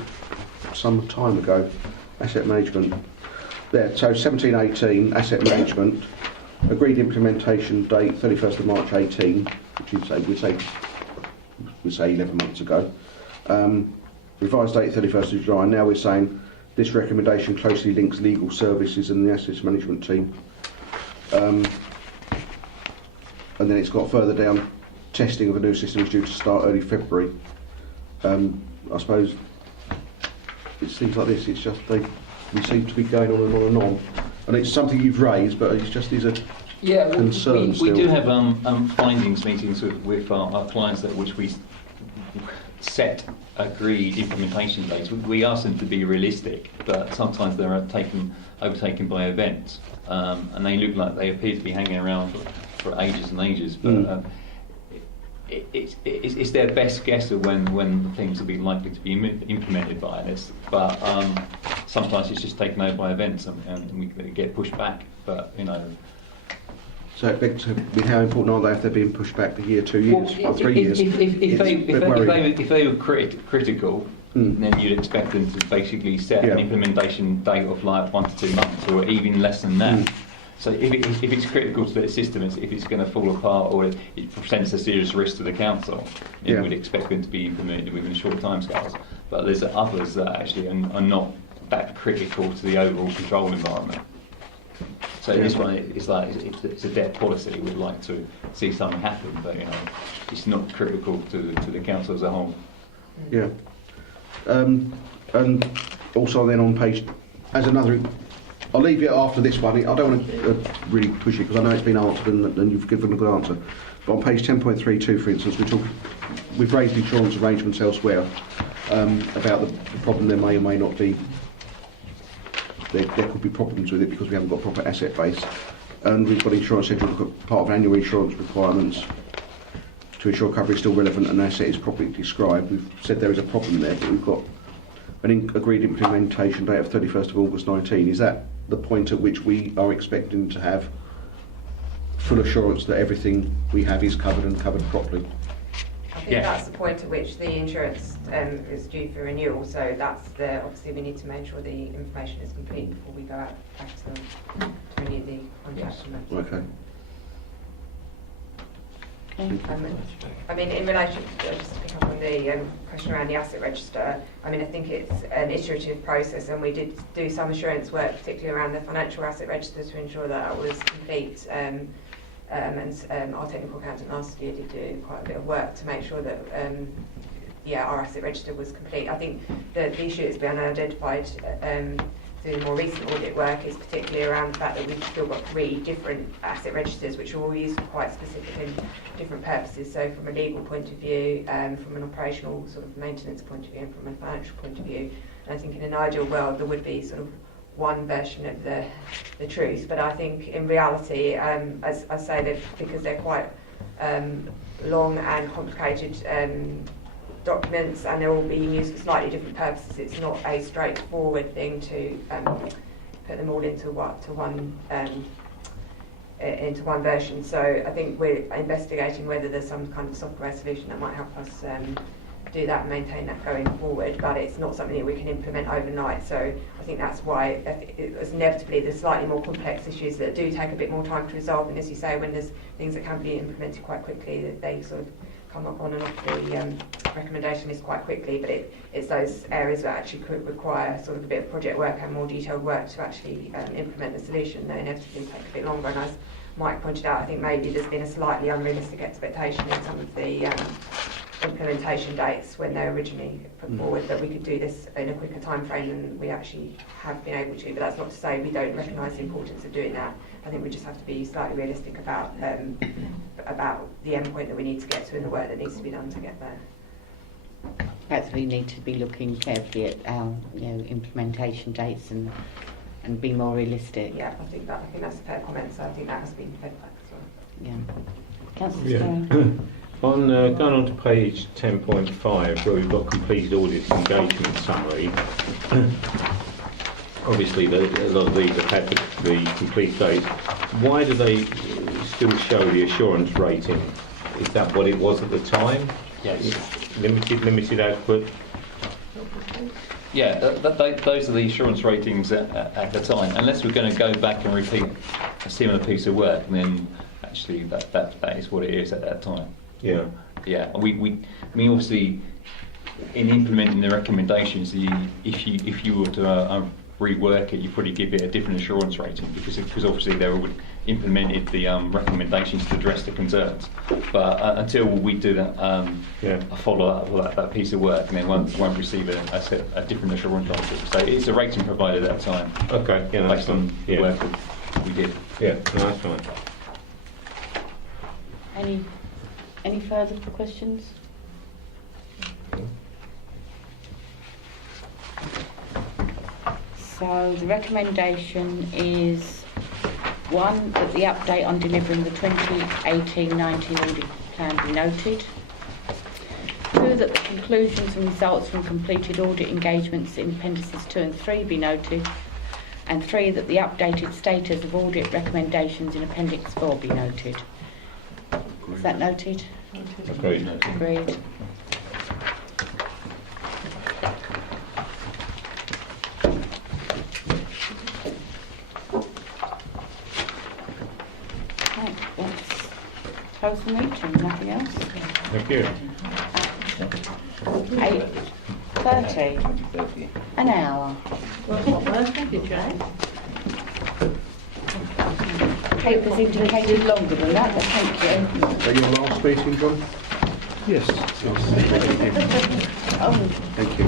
some time ago. Asset management there, so 17-18 asset management, agreed implementation date 31st of March 18, which we'd say 11 months ago. Revised date 31st of July. Now we're saying this recommendation closely links legal services and the assets management team. And then it's got further down, testing of a new system is due to start early February. I suppose it seems like this, it's just we seem to be going on and on and on. And it's something you've raised, but it just is a concern we still. do have findings meetings with our clients which we set agreed implementation dates. We ask them to be realistic, but sometimes they're overtaken by events, and they look like they appear to be hanging around for ages and ages. But it's their best guess of when things will be likely to be implemented by this. But sometimes it's just taken over by events and we get pushed back. But you know. So it begs to be how important are they if they're being pushed back for a year, 2 years, or 3 years? If they were critical, then you'd expect them to basically set an Yeah. implementation date of like 1 to 2 months, or even less than that. So if it's critical to the system, if it's going to fall apart or it presents a serious risk to the council, you Yeah. would expect them to be implemented within short timescales. But there's others that actually are not that critical to the overall control environment. So this one, it's a debt policy. We'd like to see something happen, but you know, it's not critical to the council as a whole. Yeah. And also then on page, as another, I'll leave it after this one. I don't want to really push it because I know it's been answered and you've given a good answer. But on page 10.32, for instance, we've raised insurance arrangements elsewhere about the problem there may or may not be. There could be problems with it because we haven't got a proper asset base. And we've got insurance schedule, look at part of annual insurance requirements to ensure cover is still relevant and asset is properly described. We've said there is a problem there, but we've got an agreed implementation date of 31st of August 19. Is that the point at which we are expecting to have full assurance that everything we have is covered and covered properly? I think that's the point at which the insurance is due for renewal, so that's obviously we need to make sure the information is complete before we go out back to renew the contract. Okay. I mean, in relation, just to pick up on the question around the asset register, I mean, I think it's an iterative process, and we did do some assurance work, particularly around the financial asset register, to ensure that that was complete. And our technical accountant last year did do quite a bit of work to make sure that our asset register was complete. I think the issue that's been identified through the more recent audit work is particularly around the fact that we've still got 3 different asset registers which are all used for quite specific and different purposes. So from a legal point of view, from an operational sort of maintenance point of view, and from a financial point of view. And I think in an ideal world there would be sort of one version of the truth, but I think in reality, as I say, that because they're quite long and complicated documents and they're all being used for slightly different purposes, it's not a straightforward thing to put them all into one version. So I think we're investigating whether there's some kind of software solution that might help us do that and maintain that going forward, but it's not something that we can implement overnight. So I think that's why it's inevitably there's slightly more complex issues that do take a bit more time to resolve, and as you say, when there's things that can be implemented quite quickly, that they sort of come up on and off the recommendation list quite quickly, but it's those areas that actually could require sort of a bit of project work and more detailed work to actually implement the solution. They inevitably take a bit longer, and as Mike pointed out, I think maybe there's been a slightly unrealistic expectation in some of the implementation dates when they were originally put forward that we could do this in a quicker time frame than we actually have been able to, but that's not to say we don't recognise the importance of doing that. I think we just have to be slightly realistic about the end point that we need to get to and the work that needs to be done to get there. Perhaps we need to be looking carefully at our implementation dates and be more realistic. Yeah, I think that's a fair comment, so I think that has been fed back as well. Yeah. Councillor Yeah. Sparrow. Going on to page 10.5, where we've got completed audit engagement summary. Obviously, a lot of these have had the complete date. Why do they still show the assurance rating? Is that what it was at the time? Yes. Limited output? Yeah, those are the assurance ratings at the time. Unless we're going to go back and repeat a similar piece of work, then actually that is what it is at that time. Yeah. Yeah. I mean, obviously, in implementing the recommendations, if you were to rework it, you probably give it a different assurance rating because obviously they would implemented the recommendations to address the concerns. But until we do that, a follow up of that piece of work, and then won't receive a different assurance rating. So it's a rating provided at that time. Okay. Yeah. Based on the work that we did. Yeah. No, that's fine. Any further questions? So the recommendation is 1, that the update on delivering the 2018-19 audit plan be noted. 2, that the conclusions and results from completed audit engagements in appendices 2 and 3 be noted, and 3, that the updated status of audit recommendations in appendix 4 be noted. Is that noted? Agreed. Agreed. Right, let's close the meeting. Nothing else? Thank you. 8:30. 2030. An hour. Thank you, Jay. Papers indicated longer than that, but thank you. Is that your last meeting, John? Yes. Oh. Thank you.